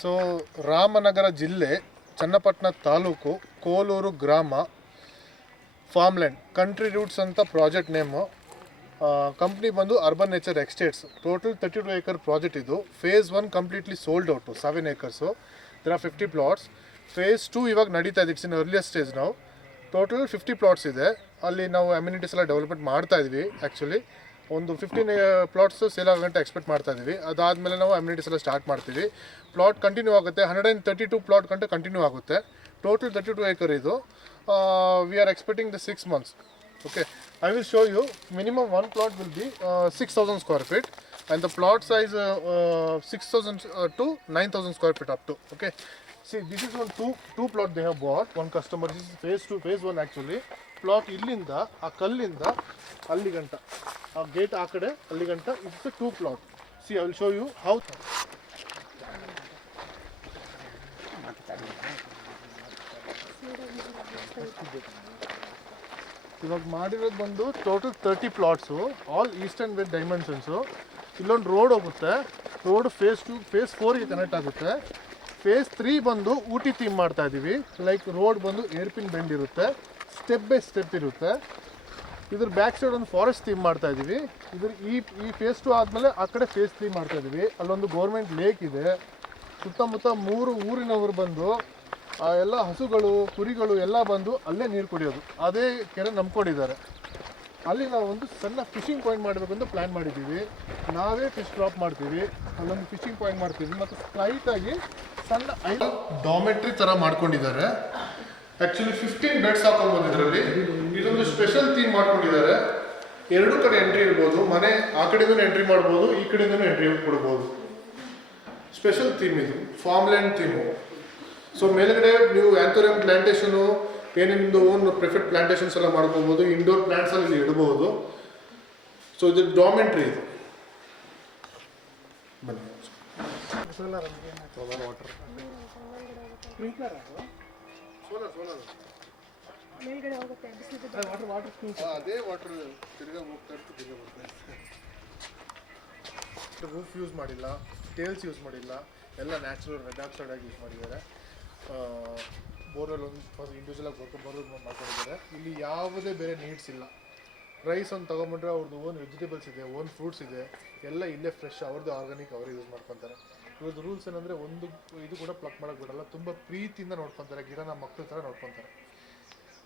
So Ramanagara ಜಿಲ್ಲೆ ಚನ್ನಪಟ್ಟಣ ತಾಲೂಕು ಕೋಲೂರು ಗ್ರಾಮ farmland country roots ಅಂತ ಪ್ರಾಜೆಕ್ಟ್ ನೇಮು. ಕಂಪ್ನಿ ಬಂದು urban nature estates. Total 32 acre project ಇದು. Phase 1 completely sold out 7 acres. There are 50 plots. Phase 2 ಇವಾಗ ನಡೀತಾ ಇದೆ, ಇಟ್ಸ್ ಇನ್ ಅರ್ಲಿಯರ್ ಸ್ಟೇಜ್ ನಾವು. ಟೋಟಲ್ 50 plots ಇದೆ. ಅಲ್ಲಿ ನಾವು ಅಮ್ಯುನಿಟೀಸ್ ಎಲ್ಲ ಡೆವಲಪ್ಮೆಂಟ್ ಮಾಡ್ತಾ ಇದ್ವಿ. ಆ್ಯಕ್ಚುಲಿ ಒಂದು 15 plots ಸೇಲ್ ಆಗಂಟ ಎಕ್ಸ್ಪೆಕ್ಟ್ ಮಾಡ್ತಾ ಇದ್ದೀವಿ. ಅದಾದಮೇಲೆ ನಾವು ಅಮ್ಯುನಿಟೀಸ್ ಎಲ್ಲ ಸ್ಟಾರ್ಟ್ ಮಾಡ್ತೀವಿ. ಪ್ಲಾಟ್ ಕಂಟಿನ್ಯೂ ಆಗುತ್ತೆ, 132 ಪ್ಲಾಟ್ ಗಂಟೆ ಕಂಟಿನ್ಯೂ ಆಗುತ್ತೆ. ಟೋಟಲ್ 32 acre ಇದು. We are expecting the 6 months. Okay, I will show you. Minimum one plot will be 6,000 square feet, and the plot size 6,000 to 9,000 square feet up to. Okay, see, this is one two plot they have bought. One customer, this is phase 2, phase 1 actually. Plot illinda ಆ ಕಲ್ಲಿಂದ ಅಲ್ಲಿ ಗಂಟ ಆ gate ಆ ಕಡೆ ಅಲ್ಲಿ ಗಂಟ it's 2 plot. See, I will show you how. ಇವಾಗ ಮಾಡಿರೋದು ಬಂದು total 30 plots, all east and west dimensions. ಇಲ್ಲೊಂದು ರೋಡ್ ಹೋಗುತ್ತೆ, ರೋಡ್ ಫೇಸ್ 2 ಫೇಸ್ 4ಗೆ ಕನೆಕ್ಟ್ ಆಗುತ್ತೆ. ಫೇಸ್ 3 ಬಂದು ಊಟಿ ಥೀಮ್ ಮಾಡ್ತಾ ಇದ್ದೀವಿ. ಲೈಕ್ ರೋಡ್ ಬಂದು ಏರ್ಪಿನ್ ಬೆಂಡ್ ಇರುತ್ತೆ, ಸ್ಟೆಪ್ ಬೈ ಸ್ಟೆಪ್ ಇರುತ್ತೆ. ಇದ್ರ ಬ್ಯಾಕ್ ಸೈಡ್ ಒಂದು ಫಾರೆಸ್ಟ್ ಥೀಮ್ ಮಾಡ್ತಾ ಇದ್ದೀವಿ. ಇದ್ರ ಈ ಫೇಸ್ 2 ಆದಮೇಲೆ ಆ ಕಡೆ ಫೇಸ್ 3 ಮಾಡ್ತಾ ಇದ್ದೀವಿ. ಅಲ್ಲೊಂದು ಗೌರ್ಮೆಂಟ್ ಲೇಕ್ ಇದೆ. ಸುತ್ತಮುತ್ತ 3 ಊರಿನವರು ಬಂದು ಎಲ್ಲ ಹಸುಗಳು ಕುರಿಗಳು ಎಲ್ಲ ಬಂದು ಅಲ್ಲೇ ನೀರು ಕುಡಿಯೋದು, ಅದೇ ಕೆರೆ ನಂಬ್ಕೊಂಡಿದ್ದಾರೆ. ಅಲ್ಲಿ ನಾವು ಒಂದು ಸಣ್ಣ ಫಿಶಿಂಗ್ ಪಾಯಿಂಟ್ ಮಾಡಬೇಕು ಅಂತ ಪ್ಲ್ಯಾನ್ ಮಾಡಿದ್ದೀವಿ. ನಾವೇ ಫಿಶ್ ಡ್ರಾಪ್ ಮಾಡ್ತೀವಿ, ಅಲ್ಲೊಂದು ಫಿಶಿಂಗ್ ಪಾಯಿಂಟ್ ಮಾಡ್ತೀವಿ. ಮತ್ತು ಸ್ಲೈಟಾಗಿ ಸಣ್ಣ ಡಾಮೆಟ್ರಿ ಥರ ಮಾಡ್ಕೊಂಡಿದ್ದಾರೆ. ಆ್ಯಕ್ಚುಲಿ 15 ಬೆಡ್ಸ್ ಹಾಕೊಬೋದು ಇದರಲ್ಲಿ. ಇದೊಂದು ಸ್ಪೆಷಲ್ ಥೀಮ್ ಮಾಡ್ಕೊಂಡಿದ್ದಾರೆ. 2 ಕಡೆ ಎಂಟ್ರಿ ಇರ್ಬೋದು, ಮನೆ ಆ ಕಡೆಯಿಂದ ಎಂಟ್ರಿ ಮಾಡ್ಬೋದು, ಈ ಕಡೆಯಿಂದ ಎಂಟ್ರಿ ಕೊಡ್ಬೋದು. ಸ್ಪೆಷಲ್ ಥೀಮ್ ಇದು, ಫಾರ್ಮ್ಲ್ಯಾಂಡ್ ಥೀಮು. ಸೊ ಮೇಲ್ಗಡೆ ನೀವು ಆ್ಯಂಥೋರಿಯಂ ಪ್ಲಾಂಟೇಶನು ಏನೇನಿಂದು ಓನ್ ಪ್ರಿಫೆಕ್ಟ್ ಪ್ಲಾಂಟೇಶನ್ಸ್ ಎಲ್ಲ ಮಾಡ್ಕೋಬೋದು. ಇಂಡೋರ್ ಪ್ಲಾಂಟ್ಸ್ ಅಲ್ಲಿ ಇಡ್ಬೋದು. ಸೊ ಇದು ಡಾಮೆಂಟ್ರಿ ಇದು. ಬನ್ನಿ, ಸೋಲಾರ್ ವಾಟರ್ ಅದೇ ವಾಟರ್ ತಿರ್ಗಾ ಹೋಗ್ತಾ ಇರ್ತದೆ, ತಿರ್ಗಾ ಬರ್ತಾ ಇರ್ತದೆ. ರೂಫ್ ಯೂಸ್ ಮಾಡಿಲ್ಲ, ಟೇಲ್ಸ್ ಯೂಸ್ ಮಾಡಿಲ್ಲ, ಎಲ್ಲ ನ್ಯಾಚುರಲ್ ರೆಡ್ ಆಕ್ಸೈಡ್ ಆಗಿ ಯೂಸ್ ಮಾಡಿದ್ದಾರೆ. ಬೋರ್ವೆಲ್ ಒಂದು ಇಂಡಿವಿಜುವಲಾಗಿ ಬೋರ್ವೆಲ್ ಮಾಡ್ಕೊಂಡಿದ್ದಾರೆ. ಇಲ್ಲಿ ಯಾವುದೇ ಬೇರೆ ನೀಡ್ಸ್ ಇಲ್ಲ. ರೈಸ್ ಒಂದು ತೊಗೊಂಬಿಟ್ರೆ ಅವ್ರದ್ದು ಓನ್ ವೆಜಿಟೇಬಲ್ಸ್ ಇದೆ, ಓನ್ ಫ್ರೂಟ್ಸ್ ಇದೆ, ಎಲ್ಲ ಇಲ್ಲೇ ಫ್ರೆಶ್ ಅವ್ರದ್ದು ಆರ್ಗಾನಿಕ್ ಅವರೇ ಯೂಸ್ ಮಾಡ್ಕೊತಾರೆ. ಇವ್ರದ್ದು ರೂಲ್ಸ್ ಏನಂದರೆ ಒಂದು ಇದು ಕೂಡ ಪ್ಲಕ್ ಮಾಡೋಕ್ಕೆ ಬಿಡಲ್ಲ. ತುಂಬ ಪ್ರೀತಿಯಿಂದ ನೋಡ್ಕೊತಾರೆ, ಗಿಡನ ಮಕ್ಕಳ ಥರ ನೋಡ್ಕೊತಾರೆ.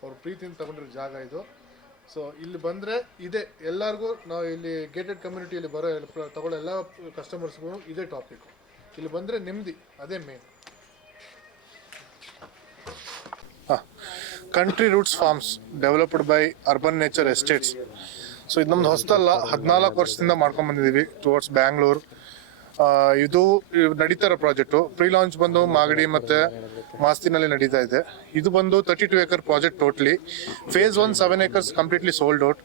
ಅವ್ರು ಪ್ರೀತಿಯಿಂದ ತೊಗೊಂಡಿರೋ ಜಾಗ ಇದು. ಸೊ ಇಲ್ಲಿ ಬಂದರೆ ಇದೆ ಎಲ್ಲರಿಗೂ, ನಾವು ಇಲ್ಲಿ ಗೇಟೆಡ್ ಕಮ್ಯುನಿಟಿಯಲ್ಲಿ ಬರೋ ತಗೊಳ್ಳೋ ಎಲ್ಲ ಕಸ್ಟಮರ್ಸ್ಗೂ ಇದೇ ಟಾಪಿಕ್. ಇಲ್ಲಿ ಬಂದರೆ ನೆಮ್ಮದಿ, ಅದೇ main. Country Roots Farms developed by Urban Nature Estates. So ಇದು ನಮ್ದು ಹೊಸದಲ್ಲ, 14 ವರ್ಷದಿಂದ ಮಾಡ್ಕೊಂಡು ಬಂದಿದ್ದೀವಿ ಟುವರ್ಡ್ಸ್ ಬ್ಯಾಂಗ್ಳೂರ್. ಇದು ನಡೀತಾ ಇರೋ ಪ್ರಾಜೆಕ್ಟು. ಪ್ರೀ ಲಾಂಚ್ ಬಂದು ಮಾಗಡಿ ಮತ್ತು ಮಾಸ್ತಿನಲ್ಲಿ ನಡೀತಾ ಇದೆ. ಇದು ಬಂದು 32 acre project totally. Phase 1 7 acres completely sold out.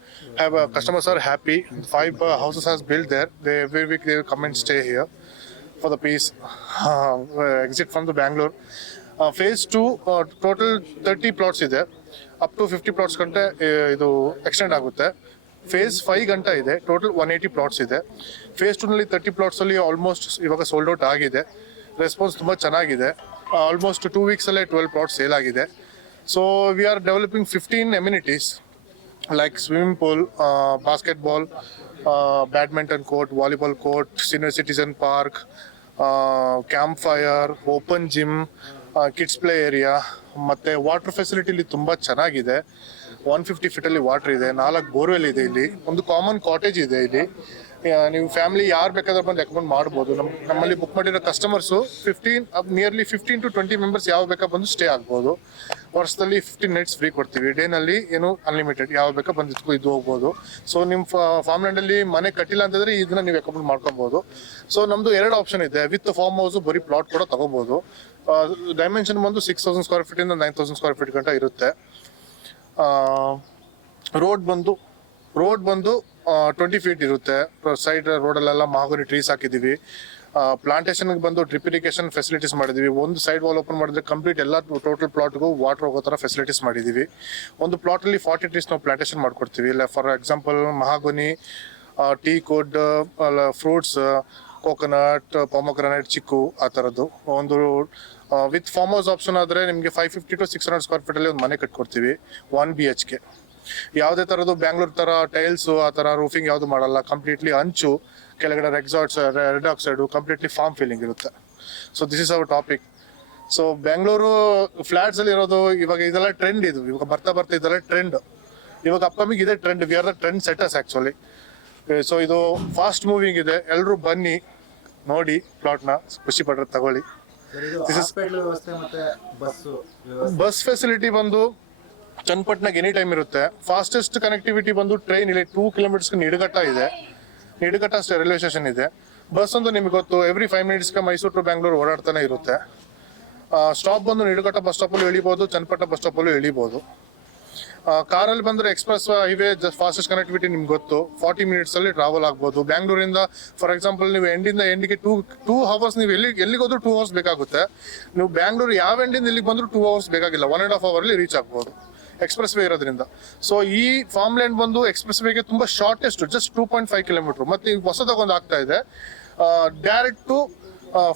Customers are happy. 5 houses has built there. They every week they come and stay here for the peace exit from the Bangalore. Phase 2 total 30 plots ಇದೆ. Up to 50 plots ಗಂಟೆ ಇದು extend ಆಗುತ್ತೆ. Face 5 ಗಂಟೆ ಇದೆ. Total 180 plots ಇದೆ. Face 2ನಲ್ಲಿ 30 plots ಅಲ್ಲಿ almost ಇವಾಗ sold out ಆಗಿದೆ. ರೆಸ್ಪಾನ್ಸ್ ತುಂಬ ಚೆನ್ನಾಗಿದೆ. ಆಲ್ಮೋಸ್ಟ್ 2 weeks ಅಲ್ಲೇ 12 plots ಸೇಲ್ ಆಗಿದೆ. So we are developing 15 amenities like swimming pool, basketball, badminton court, volleyball court, senior citizen park, campfire, open gym, kids play area. ಮತ್ತು water ಫೆಸಿಲಿಟಿಲಿ ತುಂಬ ಚೆನ್ನಾಗಿದೆ. 150 feet water ಇದೆ. 4 borewell ಇದೆ. ಇಲ್ಲಿ ಒಂದು ಕಾಮನ್ ಕಾಟೇಜ್ ಇದೆ. ಇಲ್ಲಿ ನೀವು ಫ್ಯಾಮಿಲಿ ಯಾರು ಬೇಕಾದ್ರೂ ಬಂದು ರೆಕಮೆಂಡ್ ಮಾಡ್ಬೋದು. ನಮ್ಮಲ್ಲಿ ಬುಕ್ ಮಾಡಿರೋ ಕಸ್ಟಮರ್ಸು ನಿಯರ್ಲಿ 15 to 20 ಮೆಂಬರ್ಸ್ ಯಾವ ಬೇಕಾ ಬಂದು ಸ್ಟೇ ಆಗ್ಬೋದು. ವರ್ಷದಲ್ಲಿ 15 nights ಫ್ರೀ ಕೊಡ್ತೀವಿ. ಡೇನಲ್ಲಿ ಏನು ಅನ್ಲಿಮಿಟೆಡ್, ಯಾವ ಬೇಕಾ ಬಂದು ಇದು ಹೋಗ್ಬೋದು. ಸೊ ನಿಮ್ಮ ಫಾರ್ಮ್ಲ್ಯಾಂಡಲ್ಲಿ ಮನೆ ಕಟ್ಟಿಲ್ಲ ಅಂತಂದರೆ ಇದನ್ನ ನೀವು ರೆಕಮೆಂಡ್ ಮಾಡ್ಕೊಬೋದು. ಸೊ ನಮ್ಮದು 2 ಆಪ್ಷನ್ ಇದೆ. ವಿತ್ ಫಾರ್ಮ್ ಹೌಸು ಬರೀ ಪ್ಲಾಟ್ ಕೂಡ ತೊಗೋಬೋದು. ಡೈಮೆನ್ಷನ್ ಬಂದು 6,000 square feet ಇಂದ 9,000 square feet ಗಂಟ ಇರುತ್ತೆ. ರೋಡ್ ಬಂದು 20 feet ಇರುತ್ತೆ. ಸೈಡ್ ರೋಡಲ್ಲೆಲ್ಲ ಮಹಾಗೋನಿ ಟ್ರೀಸ್ ಹಾಕಿದ್ದೀವಿ. ಪ್ಲಾಂಟೇಶನ್ಗೆ ಬಂದು ಡ್ರಿಪ್ ಇರಿಗೇಷನ್ ಫೆಸಿಲಿಟೀಸ್ ಮಾಡಿದ್ದೀವಿ. ಒಂದು ಸೈಡ್ ವಾಲ್ ಓಪನ್ ಮಾಡಿದ್ರೆ ಕಂಪ್ಲೀಟ್ ಎಲ್ಲ ಟೋಟಲ್ ಪ್ಲಾಟ್ಗೂ ವಾಟರ್ ಹೋಗೋ ಥರ ಫೆಸಿಲಿಟೀಸ್ ಮಾಡಿದ್ದೀವಿ. ಒಂದು ಪ್ಲಾಟಲ್ಲಿ 40 trees ನಾವು ಪ್ಲಾಂಟೇಶನ್ ಮಾಡ್ಕೊಡ್ತೀವಿ. ಇಲ್ಲ for example mahogany, teak wood, fruits, coconut, pomegranate, chikoo ಆ ಥರದ್ದು ಒಂದು ವಿತ್ ಫಾರ್ಮ್ ಹೌಸ್ ಆಪ್ಷನ್ ಆದರೆ ನಿಮಗೆ 550 to 600 ಸ್ಕ್ವೇರ್ ಫೀಟಲ್ಲಿ ಒಂದು ಮನೆ ಕಟ್ಕೊಡ್ತೀವಿ 1 BHK. ಯಾವುದೇ ಥರದ್ದು ಬ್ಯಾಂಗ್ಳೂರ್ ಥರ ಟೈಲ್ಸು ಆ ಥರ ರೂಫಿಂಗ್ ಯಾವುದು ಮಾಡಲ್ಲ. ಕಂಪ್ಲೀಟ್ಲಿ ಹಂಚು, ಕೆಳಗಡೆ red oxide, completely farm feeling ಇರುತ್ತೆ. So this is our topic. So Bengaluru ಫ್ಲಾಟ್ಸಲ್ಲಿ ಇರೋದು ಇವಾಗ ಇದೆಲ್ಲ ಟ್ರೆಂಡ್. ಇವಾಗ ಬರ್ತಾ ಇದೆಲ್ಲ ಟ್ರೆಂಡ್. ಇವಾಗ ಅಪ್ಕಮಿಂಗ್ ಇದೆ trend. We are the trend setters actually. So ಇದು ಫಾಸ್ಟ್ ಮೂವಿಂಗ್ ಇದೆ. ಎಲ್ಲರೂ ಬನ್ನಿ ನೋಡಿ ಪ್ಲಾಟ್ನ, ಖುಷಿ ಪಡ್ರೆ ತಗೊಳ್ಳಿ. ಬಸ್ ಫೆಸಿಲಿಟಿ ಬಂದು ಚನ್ನಪಟ್ಟಣಕ್ಕೆ ಎನಿ ಟೈಮ್ ಇರುತ್ತೆ. ಫಾಸ್ಟೆಸ್ಟ್ ಕನೆಕ್ಟಿವಿಟಿ ಬಂದು ಟ್ರೈನ್ ಇಲ್ಲಿ 2 ಕಿಲೋಮೀಟರ್ಸ್ ನಿಡಘಟ್ಟ ಇದೆ. ನಿಡಘಟ್ಟ ರೈಲ್ವೆ ಸ್ಟೇಷನ್ ಇದೆ. ಬಸ್ ಒಂದು ನಿಮ್ಗೆ ಗೊತ್ತು, ಎವ್ರಿ 5 ಮಿನಿಟ್ಸ್ಗೆ ಮೈಸೂರು ಟು ಬ್ಯಾಂಗ್ಳೂರ್ ಓಡಾಡ್ತಾನೆ ಇರುತ್ತೆ. ಸ್ಟಾಪ್ ಬಂದು ನಿಡಘಟ್ಟ ಬಸ್ ಸ್ಟಾಪಲ್ಲೂ ಇಳಿಬೋದು, ಚನ್ನಪಟ್ಟಣ ಬಸ್ ಸ್ಟಾಪಲ್ಲೂ ಇಳಿಬೋದು. ಕಾರಲ್ಲಿ ಬಂದರೆ ಎಕ್ಸ್ಪ್ರೆಸ್ ಹೈವೇ ಫಾಸ್ಟೆಸ್ಟ್ ಕನೆಕ್ಟಿವಿಟಿ ನಿಮ್ಗೆ ಗೊತ್ತು, 40 ಮಿನಿಟ್ಸಲ್ಲಿ ಟ್ರಾವೆಲ್ ಆಗ್ಬೋದು. ಬ್ಯಾಂಗ್ಳೂರಿಂದ ಫಾರ್ ಎಕ್ಸಾಂಪಲ್ ನೀವು ಎಂಡಿಂದ ಎಂಡಿಗೆ 2 ಅವರ್ಸ್, ನೀವು ಎಲ್ಲಿಗೋದ್ರೂ 2 ಅವರ್ಸ್ ಬೇಕಾಗುತ್ತೆ. ನೀವು ಬ್ಯಾಂಗ್ಳೂರು ಯಾವ ಎಂಡಿಂದ ಇಲ್ಲಿಗೆ ಬಂದರೂ 2 ಅವರ್ಸ್ ಬೇಕಾಗಿಲ್ಲ, 1.5 ಅವರಲ್ಲಿ ರೀಚ್ ಆಗ್ಬೋದು ಎಕ್ಸ್ಪ್ರೆಸ್ ವೇ ಇರೋದ್ರಿಂದ. ಸೊ ಈ ಫಾರ್ಮ್ ಲ್ಯಾಂಡ್ ಬಂದು ಎಕ್ಸ್ಪ್ರೆಸ್ ವೇಗೆ ತುಂಬ ಶಾರ್ಟೆಸ್ಟ್, ಜಸ್ಟ್ 2.5 ಕಿಲೋಮೀಟರ್. ಮತ್ತು ಈಗ ಹೊಸದಾಗೊಂದು ಆಗ್ತಾ ಇದೆ, ಡೈರೆಕ್ಟ್ ಟು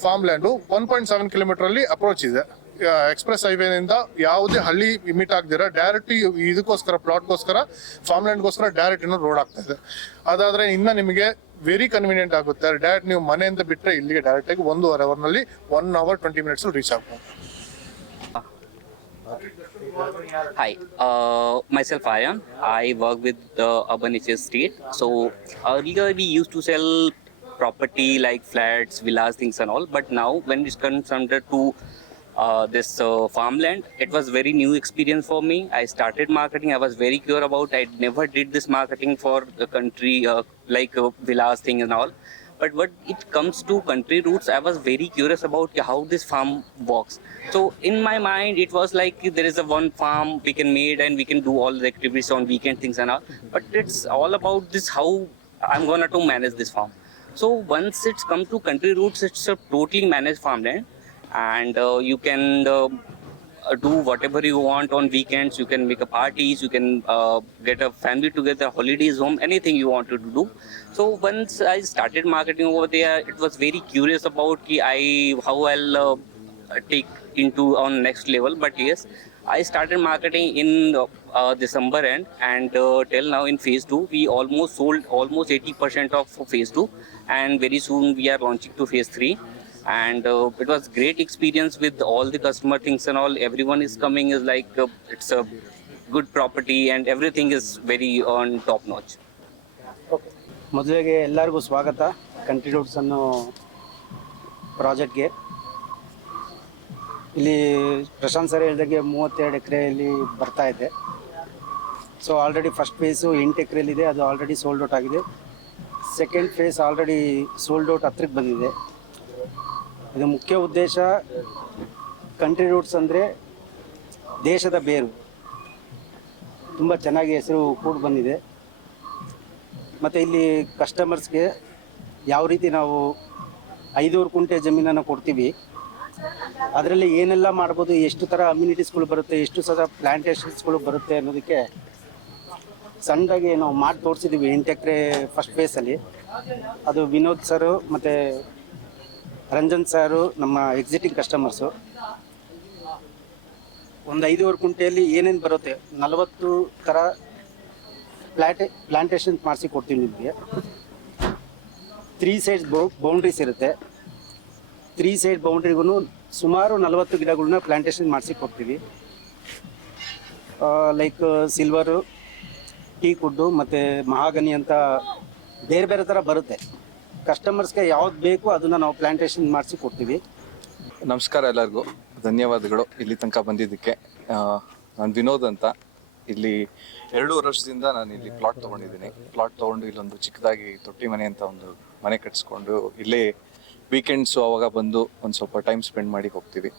ಫಾರ್ಮ್ ಲ್ಯಾಂಡು 1.7 ಕಿಲೋಮೀಟರಲ್ಲಿ ಅಪ್ರೋಚ್ ಇದೆ. ಎಕ್ಸ್ಪ್ರೆಸ್ ಹೈವೇನಿಂದ ಯಾವುದೇ ಹಳ್ಳಿ ಮೀಟ್ ಆಗದಿರ ಡೈರೆಕ್ಟ್ ಇದಕ್ಕೋಸ್ಕರ ಪ್ಲಾಟ್ಗೋಸ್ಕರ ಫಾರ್ಮ್ ಲ್ಯಾಂಡ್ಗೋಸ್ಕರ ಡೈರೆಕ್ಟ್ ಇನ್ನೊಂದು ರೋಡ್ ಆಗ್ತಾ ಇದೆ. ಅದಾದ್ರೆ ಇನ್ನ ನಿಮಗೆ ವೆರಿ ಕನ್ವೀನಿಯಂಟ್ ಆಗುತ್ತೆ. ಡೈರೆಕ್ಟ್ ನೀವು ಮನೆಯಿಂದ ಬಿಟ್ಟರೆ ಇಲ್ಲಿಗೆ ಡೈರೆಕ್ಟ್ ಆಗಿ 1.5 ಅವರ್ನಲ್ಲಿ 1 hour 20 minutes ರೀಚ್ ಆಗ್ಬೋದು. Hi, myself Aryan. I work with the Urban Estate. So earlier we used to sell property like flats, villas, things and all. But now when it comes under to this farmland, it was very new experience for me. I started marketing. I was very clear about. I never did this marketing for the country like villas thing and all. But when it comes to country roots, I was very curious about how this farm works. So in my mind, it was like there is a one farm we can made and we can do all the activities on weekend things and all. But it's all about this how I'm gonna to manage this farm. So once it's come to country roots, it's a totally managed farmland, and you can do whatever you want on weekends. You can make a parties, you can get a family together, holidays home, anything you want to do. So once I started marketing over there, it was very curious about how I'll take into on next level. But yes, I started marketing in December end, and till now in phase 2 we almost sold almost 80% of phase 2, and very soon we are launching to phase 3. And it was great experience with all the customer things and all. Everyone is coming, is like it's a good property and everything is very on top notch. ಮೊದಲಿಗೆ ಎಲ್ಲರಿಗೂ ಸ್ವಾಗತ country roots ಅನ್ನೋ ಪ್ರಾಜೆಕ್ಟ್ಗೆ. ಇಲ್ಲಿ Prashant sir ಹೇಳಿದಾಗೆ 32 ಎಕರೆಯಲ್ಲಿ ಬರ್ತಾ ಇದೆ. So already first face 8 ಎಕರೆಯಲ್ಲಿದೆ, ಅದು ಆಲ್ರೆಡಿ ಸೋಲ್ಡ್ ಔಟ್ ಆಗಿದೆ. Second phase already sold out ಹತ್ರಕ್ಕೆ ಬಂದಿದೆ. ಇದು ಮುಖ್ಯ ಉದ್ದೇಶ, ಕಂಟ್ರಿ ರೂಟ್ಸ್ ಅಂದರೆ ದೇಶದ ಬೇರು, ತುಂಬ ಚೆನ್ನಾಗಿ ಹೆಸರು ಕೂಡ ಬಂದಿದೆ. ಮತ್ತು ಇಲ್ಲಿ ಕಸ್ಟಮರ್ಸ್ಗೆ ಯಾವ ರೀತಿ ನಾವು 5 ಕುಂಟೆ ಜಮೀನನ್ನು ಕೊಡ್ತೀವಿ, ಅದರಲ್ಲಿ ಏನೆಲ್ಲ ಮಾಡ್ಬೋದು, ಎಷ್ಟು ಥರ ಅಮ್ಯುನಿಟೀಸ್ಗಳು ಬರುತ್ತೆ, ಎಷ್ಟು ಥರ ಪ್ಲ್ಯಾಂಟೇಷನ್ಸ್ಗಳು ಬರುತ್ತೆ ಅನ್ನೋದಕ್ಕೆ ಸಣ್ಣದಾಗಿ ನಾವು ಮಾಡಿ ತೋರಿಸಿದ್ದೀವಿ 8 ಎಕರೆ ಫಸ್ಟ್ ಫೇಸಲ್ಲಿ. ಅದು ವಿನೋದ್ ಸರು ಮತ್ತು ರಂಜನ್ ಸಾರು ನಮ್ಮ ಎಕ್ಸಿಟಿಂಗ್ ಕಸ್ಟಮರ್ಸು. ಒಂದು 5 ಕುಂಟೆಯಲ್ಲಿ ಏನೇನು ಬರುತ್ತೆ 40 ಥರ ಪ್ಲ್ಯಾಂಟೇಷನ್ಸ್ ಮಾಡಿಸಿ ಕೊಡ್ತೀವಿ ನಿಮಗೆ. 3 ಸೈಡ್ಸ್ ಬೌಂಡ್ರೀಸ್ ಇರುತ್ತೆ. 3 ಸೈಡ್ ಬೌಂಡ್ರಿಗೂ ಸುಮಾರು 40 ಗಿಡಗಳನ್ನ ಪ್ಲ್ಯಾಂಟೇಷನ್ ಮಾಡಿಸಿ ಕೊಡ್ತೀವಿ. ಲೈಕ್ ಸಿಲ್ವರು, ಟೀಕ್ ವುಡ್ಡು ಮತ್ತು ಮಹಾಗನಿ ಅಂತ ಬೇರೆ ಬೇರೆ ಥರ ಬರುತ್ತೆ. ಕಸ್ಟಮರ್ಸ್ಗೆ ಯಾವ್ದು ಬೇಕು ಅದನ್ನು ನಾವು ಪ್ಲ್ಯಾಂಟೇಷನ್ ಮಾಡಿಸಿ ಕೊಡ್ತೀವಿ. ನಮಸ್ಕಾರ ಎಲ್ಲರಿಗೂ, ಧನ್ಯವಾದಗಳು ಇಲ್ಲಿ ತನಕ ಬಂದಿದ್ದಕ್ಕೆ. ನಾನು ವಿನೋದ್ ಅಂತ. ಇಲ್ಲಿ 2 ವರ್ಷದಿಂದ ನಾನು ಇಲ್ಲಿ ಪ್ಲಾಟ್ ತೊಗೊಂಡಿದ್ದೀನಿ. ಪ್ಲಾಟ್ ತೊಗೊಂಡು ಇಲ್ಲೊಂದು ಚಿಕ್ಕದಾಗಿ ತೊಟ್ಟಿ ಮನೆ ಅಂತ ಒಂದು ಮನೆ ಕಟ್ಸ್ಕೊಂಡು ಇಲ್ಲೇ ವೀಕೆಂಡ್ಸು ಅವಾಗ ಬಂದು ಒಂದು ಸ್ವಲ್ಪ ಟೈಮ್ ಸ್ಪೆಂಡ್ ಮಾಡಿ ಹೋಗ್ತೀವಿ.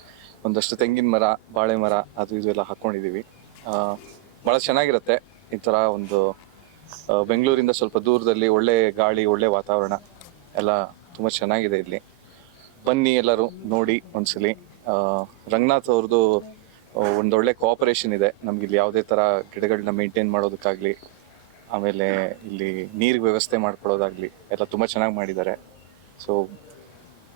ಒಂದಷ್ಟು ತೆಂಗಿನ ಮರ, ಬಾಳೆ ಮರ, ಅದು ಇದು ಎಲ್ಲ ಹಾಕ್ಕೊಂಡಿದ್ದೀವಿ. ಭಾಳ ಚೆನ್ನಾಗಿರುತ್ತೆ ಈ ಥರ ಒಂದು ಬೆಂಗಳೂರಿಂದ ಸ್ವಲ್ಪ ದೂರದಲ್ಲಿ ಒಳ್ಳೆ ಗಾಳಿ, ಒಳ್ಳೆ ವಾತಾವರಣ ಎಲ್ಲ ತುಂಬ ಚೆನ್ನಾಗಿದೆ ಇಲ್ಲಿ. ಬನ್ನಿ ಎಲ್ಲರೂ ನೋಡಿ ಒಂದ್ಸಲಿ. ರಂಗನಾಥ್ ಅವ್ರದ್ದು ಒಂದೊಳ್ಳೆ ಕೋಆಪರೇಷನ್ ಇದೆ ನಮಗಿಲ್ಲಿ. ಯಾವುದೇ ಥರ ಗಿಡಗಳನ್ನ ಮೇಂಟೈನ್ ಮಾಡೋದಕ್ಕಾಗಲಿ, ಆಮೇಲೆ ಇಲ್ಲಿ ನೀರಿಗೆ ವ್ಯವಸ್ಥೆ ಮಾಡ್ಕೊಳ್ಳೋದಾಗಲಿ ಎಲ್ಲ ತುಂಬ ಚೆನ್ನಾಗಿ ಮಾಡಿದ್ದಾರೆ. ಸೊ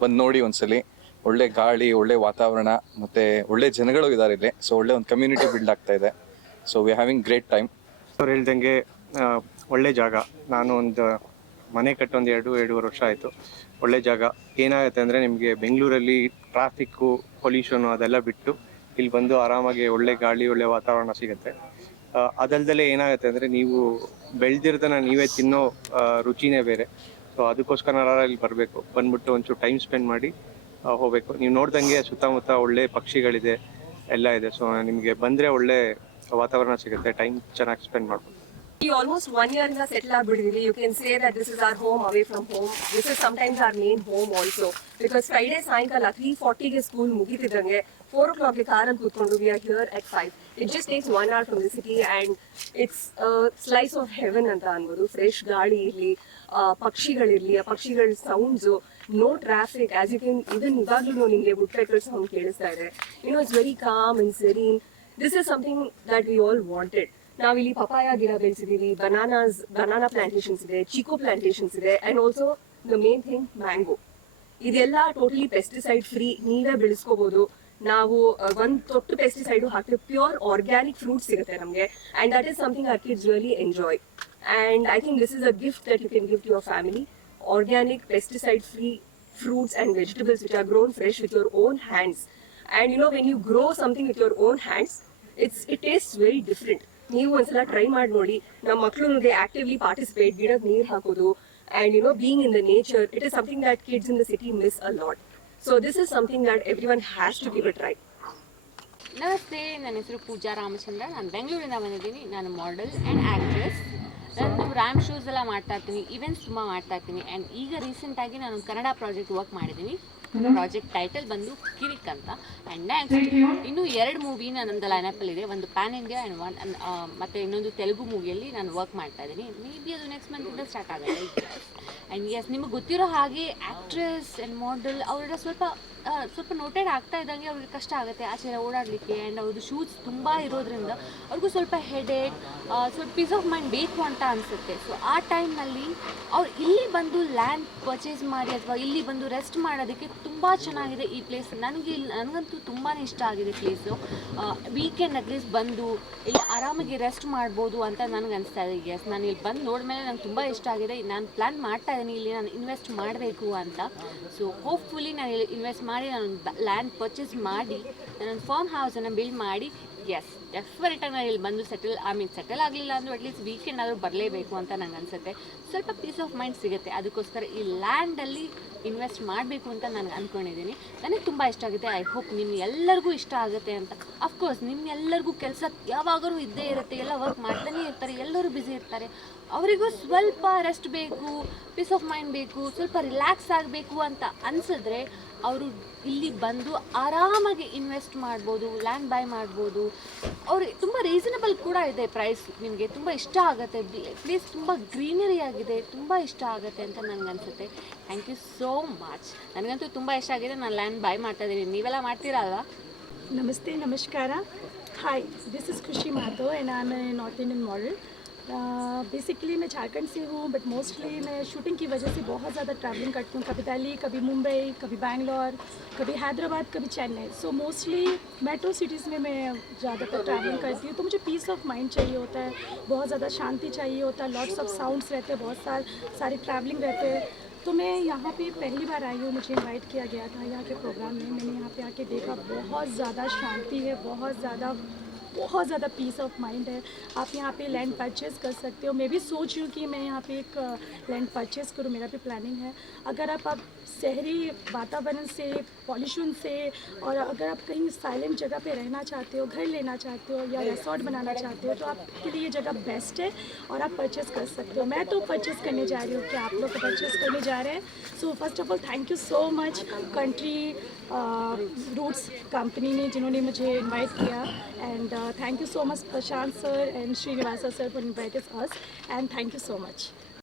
ಬಂದು ನೋಡಿ ಒಂದ್ಸಲಿ. ಒಳ್ಳೆ ಗಾಳಿ, ಒಳ್ಳೆ ವಾತಾವರಣ, ಮತ್ತು ಒಳ್ಳೆ ಜನಗಳು ಇದ್ದಾರೆ ಇಲ್ಲಿ. ಸೊ ಒಳ್ಳೆ ಒಂದು ಕಮ್ಯುನಿಟಿ ಬಿಲ್ಡ್ ಆಗ್ತಾ ಇದೆ. So we having great time. ಅವ್ರು ಹೇಳ್ದಂಗೆ ಒಳ್ಳೆ ಜಾಗ. ನಾನು ಒಂದು ಮನೆ ಕಟ್ಟೊಂದು 2-2.5 ವರ್ಷ ಆಯಿತು. ಒಳ್ಳೆ ಜಾಗ. ಏನಾಗುತ್ತೆ ಅಂದರೆ ನಿಮಗೆ ಬೆಂಗಳೂರಲ್ಲಿ ಟ್ರಾಫಿಕ್ಕು, ಪೊಲ್ಯೂಷನು ಅದೆಲ್ಲ ಬಿಟ್ಟು ಇಲ್ಲಿ ಬಂದು ಆರಾಮಾಗಿ ಒಳ್ಳೆ ಗಾಳಿ, ಒಳ್ಳೆ ವಾತಾವರಣ ಸಿಗುತ್ತೆ. ಅದಲ್ದಲೇ ಏನಾಗುತ್ತೆ ಅಂದರೆ ನೀವು ಬೆಳೆದಿರೋದನ್ನ ನೀವೇ ತಿನ್ನೋ ರುಚಿನೇ ಬೇರೆ. ಸೊ ಅದಕ್ಕೋಸ್ಕರ ಇಲ್ಲಿ ಬರಬೇಕು, ಬಂದ್ಬಿಟ್ಟು ಒಂಚೂರು ಟೈಮ್ ಸ್ಪೆಂಡ್ ಮಾಡಿ ಹೋಗಬೇಕು. ನೀವು ನೋಡ್ದಂಗೆ ಸುತ್ತಮುತ್ತ ಒಳ್ಳೆ ಪಕ್ಷಿಗಳಿದೆ, ಎಲ್ಲ ಇದೆ. ಸೊ ನಿಮಗೆ ಬಂದರೆ ಒಳ್ಳೆ ವಾತಾವರಣ ಸಿಗುತ್ತೆ, ಟೈಮ್ ಚೆನ್ನಾಗಿ ಸ್ಪೆಂಡ್ ಮಾಡ್ಬೋದು. We almost 1 year in a settle abidini. You can say that this is our home away from home. This is sometimes our main home also. Because Friday ಸಾಯಂಕಾಲ 3:40 ಗೆ ಸ್ಕೂಲ್ ಮುಗಿತಿದ್ದಂಗೆ 4 o'clock ಗೆ ಕಾರಲ್ಲಿ ಕೂತ್ಕೊಂಡು we are here at 5. It just takes 1 hour from the city and it's a slice of heaven ಅಂತ ಅನ್ಬೋದು. Fresh ಗಾಳಿ ಇರಲಿ, ಪಕ್ಷಿಗಳಿರಲಿ, ಆ ಪಕ್ಷಿಗಳ sounds, no traffic. As you can even ಇವಾಗಲೂ ನಿಮಗೆ woodpecker ಸೌಂಡ್ ಕೇಳಿಸ್ತಾ ಇದೆ. It's very calm and serene. This is something that we all wanted. ನಾವಿಲ್ಲಿ ಪಪಾಯ ಗಿಡ ಬೆಳೆಸಿದೀವಿ, ಬನಾನಾ ಪ್ಲಾಂಟೇಶನ್ಸ್ ಇದೆ, ಚಿಕೋ ಪ್ಲಾಂಟೇಶನ್ಸ್ ಇದೆ, and also the main thing mango. ಇದೆಲ್ಲ totally pesticide free, ನೀವೇ ಬೆಳೆಸ್ಕೋಬಹುದು. ನಾವು ಒಂದು ತೊಟ್ಟು ಪೆಸ್ಟಿಸೈಡ್ ಹಾಕಿದ್ರೆ ಪ್ಯೂರ್ ಆರ್ಗ್ಯಾನಿಕ್ ಫ್ರೂಟ್ಸ್ ಸಿಗುತ್ತೆ ನಮಗೆ, and that is something our kids really enjoy. And I think this is a gift that you can give to your family. Organic pesticide free fruits and vegetables which are grown fresh with your own hands. And when you grow something with your own hands, it tastes very different. ನೀವು ಒಂದ್ಸಲ try ಮಾಡಿ ನೋಡಿ. ನಮ್ಮ ಮಕ್ಕಳಿಗೆ actively participate, ಗಿಡಕ್ಕೆ ನೀರು ಹಾಕೋದು, and being in the nature, it is something that kids in the city miss a lot. So this is something that everyone has to give a try. ನಮಸ್ತೆ, ನನ್ನ ಹೆಸರು ಪೂಜಾ ರಾಮಚಂದ್ರ. ನಾನು ಬೆಂಗಳೂರಿಂದ ಬಂದಿದ್ದೀನಿ. ನಾನು ಮಾಡೆಲ್ ಆ್ಯಂಡ್ ಆ್ಯಕ್ಟ್ರೆಸ್. ನಾನು ರ್ಯಾಮ್ ಶೋಸ್ ಎಲ್ಲ ಮಾಡ್ತಾ ಇರ್ತೀನಿ, ಇವೆಂಟ್ಸ್ ತುಂಬ ಮಾಡ್ತಾ ಇರ್ತೀನಿ. ಆ್ಯಂಡ್ ಈಗ ರೀಸೆಂಟಾಗಿ ನಾನು ಕನ್ನಡ ಪ್ರಾಜೆಕ್ಟ್ ವರ್ಕ್ ಮಾಡಿದ್ದೀನಿ. ಪ್ರಾಜೆಕ್ಟ್ ಟೈಟಲ್ ಬಂದು ಕಿರಿಕ್ ಅಂತ. ಆ್ಯಂಡ್ ನೆಕ್ಸ್ಟ್ ಇನ್ನೂ 2 ಮೂವಿ ನನ್ನದು ಲೈನಪ್ಪಲ್ಲಿದೆ. ಒಂದು ಪ್ಯಾನ್ ಇಂಡಿಯಾ ಆ್ಯಂಡ್ ಮತ್ತು ಇನ್ನೊಂದು ತೆಲುಗು ಮೂವಿಯಲ್ಲಿ ನಾನು ವರ್ಕ್ ಮಾಡ್ತಾ ಇದ್ದೀನಿ. ಮೇ ಬಿ ಅದು ನೆಕ್ಸ್ಟ್ ಮಂತಿಂದ ಸ್ಟಾರ್ಟ್ ಆಗುತ್ತೆ. ಆ್ಯಂಡ್ ಎಸ್, ನಿಮಗೆ ಗೊತ್ತಿರೋ ಹಾಗೆ ಆ್ಯಕ್ಟ್ರೆಸ್ ಆ್ಯಂಡ್ ಮಾಡೆಲ್ ಅವರೆಲ್ಲ ಸ್ವಲ್ಪ ನೋಟೆಡ್ ಆಗ್ತಾ ಇದ್ದಂಗೆ ಅವ್ರಿಗೆ ಕಷ್ಟ ಆಗುತ್ತೆ ಆಚೆ ಓಡಾಡಲಿಕ್ಕೆ. ಆ್ಯಂಡ್ ಅವ್ರದ್ದು ಶೂಸ್ ತುಂಬ ಇರೋದ್ರಿಂದ ಅವ್ರಿಗೂ ಸ್ವಲ್ಪ ಹೆಡೇಕ್, ಸ್ವಲ್ಪ ಪೀಸ್ ಆಫ್ ಮೈಂಡ್ ಬೇಕು ಅಂತ ಅನಿಸುತ್ತೆ. ಸೊ ಆ ಟೈಮ್ನಲ್ಲಿ ಅವ್ರು ಇಲ್ಲಿ ಬಂದು ಲ್ಯಾಂಡ್ ಪರ್ಚೇಸ್ ಮಾಡಿ ಅಥವಾ ಇಲ್ಲಿ ಬಂದು ರೆಸ್ಟ್ ಮಾಡೋದಕ್ಕೆ ತುಂಬ ಚೆನ್ನಾಗಿದೆ ಈ ಪ್ಲೇಸ್. ನನಗಂತೂ ತುಂಬಾ ಇಷ್ಟ ಆಗಿದೆ ಪ್ಲೇಸು. ವೀಕೆಂಡ್ ಅಟ್ಲೀಸ್ಟ್ ಬಂದು ಇಲ್ಲಿ ಆರಾಮಾಗಿ ರೆಸ್ಟ್ ಮಾಡ್ಬೋದು ಅಂತ ನನಗೆ ಅನಿಸ್ತಾ ಇದೆ. ಎಸ್, ನಾನು ಇಲ್ಲಿ ಬಂದು ನೋಡಿದ್ಮೇಲೆ ನಂಗೆ ತುಂಬ ಇಷ್ಟ ಆಗಿದೆ. ನಾನು ಪ್ಲ್ಯಾನ್ ಮಾಡ್ತಾ ಇದ್ದೀನಿ ಇಲ್ಲಿ ನಾನು ಇನ್ವೆಸ್ಟ್ ಮಾಡಬೇಕು ಅಂತ. ಸೊ ಹೋಪ್ಫುಲಿ ನಾನು ಇಲ್ಲಿ ಇನ್ವೆಸ್ಟ್ ಮಾಡಿ ನಾನು ಲ್ಯಾಂಡ್ ಪರ್ಚೇಸ್ ಮಾಡಿ ನಾನೊಂದು ಫಾರ್ಮ್ ಹೌಸನ್ನು ಬಿಲ್ಡ್ ಮಾಡಿ ಎಸ್ ಡೆಫಿನೆಟಾಗಿ ನಾನು ಇಲ್ಲಿ ಬಂದು ಸೆಟಲ್ ಆಗಲಿಲ್ಲ ಅಂದರೂ ಅಟ್ಲೀಸ್ಟ್ ವೀಕೆಂಡ್ ಆದರೂ ಬರಲೇಬೇಕು ಅಂತ ನಂಗೆ ಅನಿಸುತ್ತೆ. ಸ್ವಲ್ಪ ಪೀಸ್ ಆಫ್ ಮೈಂಡ್ ಸಿಗುತ್ತೆ. ಅದಕ್ಕೋಸ್ಕರ ಈ ಲ್ಯಾಂಡಲ್ಲಿ ಇನ್ವೆಸ್ಟ್ ಮಾಡಬೇಕು ಅಂತ ನಾನು ಅಂದ್ಕೊಂಡಿದ್ದೀನಿ. ನನಗೆ ತುಂಬ ಇಷ್ಟ ಆಗುತ್ತೆ. ಐ ಹೋಪ್ ನಿಮ್ಗೆಲ್ಲರಿಗೂ ಇಷ್ಟ ಆಗುತ್ತೆ ಅಂತ. ಅಫ್ಕೋರ್ಸ್ ನಿಮ್ಗೆಲ್ಲರಿಗೂ ಕೆಲಸ ಯಾವಾಗಲೂ ಇದ್ದೇ ಇರುತ್ತೆ, ಎಲ್ಲ ವರ್ಕ್ ಮಾಡ್ತಾನೇ ಇರ್ತಾರೆ, ಎಲ್ಲರೂ ಬ್ಯುಸಿ ಇರ್ತಾರೆ. ಅವರಿಗೂ ಸ್ವಲ್ಪ ರೆಸ್ಟ್ ಬೇಕು, ಪೀಸ್ ಆಫ್ ಮೈಂಡ್ ಬೇಕು, ಸ್ವಲ್ಪ ರಿಲ್ಯಾಕ್ಸ್ ಆಗಬೇಕು ಅಂತ ಅನಿಸಿದ್ರೆ ಅವರು ಇಲ್ಲಿ ಬಂದು ಆರಾಮಾಗಿ ಇನ್ವೆಸ್ಟ್ ಮಾಡ್ಬೋದು, ಲ್ಯಾಂಡ್ ಬೈ ಮಾಡ್ಬೋದು. ಅವ್ರಿಗೆ ತುಂಬ ರೀಸನಬಲ್ ಕೂಡ ಇದೆ ಪ್ರೈಸ್. ನಿಮಗೆ ತುಂಬ ಇಷ್ಟ ಆಗುತ್ತೆ. ಪ್ಲೇಸ್ ತುಂಬ ಗ್ರೀನರಿ ಆಗಿದೆ, ತುಂಬ ಇಷ್ಟ ಆಗುತ್ತೆ ಅಂತ ನನಗನ್ಸುತ್ತೆ. Thank you so much. ನನಗಂತೂ ತುಂಬ ಇಷ್ಟ ಆಗಿದೆ. ನಾನು ಲ್ಯಾಂಡ್ ಬೈ ಮಾಡ್ತಾ ಇದ್ದೀನಿ. ನೀವೆಲ್ಲ ಮಾಡ್ತೀರಾ ಅಲ್ವಾ? नमस्ते, नमस्कार. हाय, this is Khushi Mahato and I am a North Indian model. Basically मैं झारखंड से हूँ, बट मोस्टली मैं शूटिंग की वजह से बहुत ज़्यादा ट्रैवलिंग करती हूँ. कभी दिल्ली, कभी मुंबई, कभी बैंगलोर, कभी हैदराबाद, कभी Chennai. So mostly metro cities में मैं ज़्यादातर ट्रैवलिंग करती हूँ. तो मुझे पीस ऑफ माइंड चाहिए होता है, बहुत ज़्यादा शांति चाहिए होता है. लॉट्स ऑफ साउंड्स रहते हैं, बहुत सारे ट्रैवलिंग रहते हैं. तो मैं यहाँ पे पहली बार आई हूँ. मुझे इनवाइट किया गया था यहाँ के प्रोग्राम में. मैंने यहाँ पे आके देखा बहुत ज़्यादा शांति है, बहुत ज़्यादा पीस ऑफ माइंड है. आप यहाँ पे लैंड परचेज़ कर सकते हो. मैं भी सोच रही हूँ कि मैं यहाँ पे एक लैंड परचेज़ करूँ. मेरा भी प्लानिंग है. अगर आप शहरी वातावरण से, पॉल्यूशन से, और अगर आप कहीं साइलेंट जगह पे रहना चाहते हो, घर लेना चाहते हो या रिसोर्ट बनाना चाहते हो, तो आपके लिए ये जगह बेस्ट है और आप परचेज़ कर सकते हो. मैं तो परचेज़ करने जा रही हूँ, क्या आप लोग परचेज़ करने जा रहे हैं? So first of all thank you so much Country Roots company ने, जिन्होंने मुझे इनवाइट किया. And thank you so much Prashant sir and Srinivasa sir for inviting us. And thank you so much.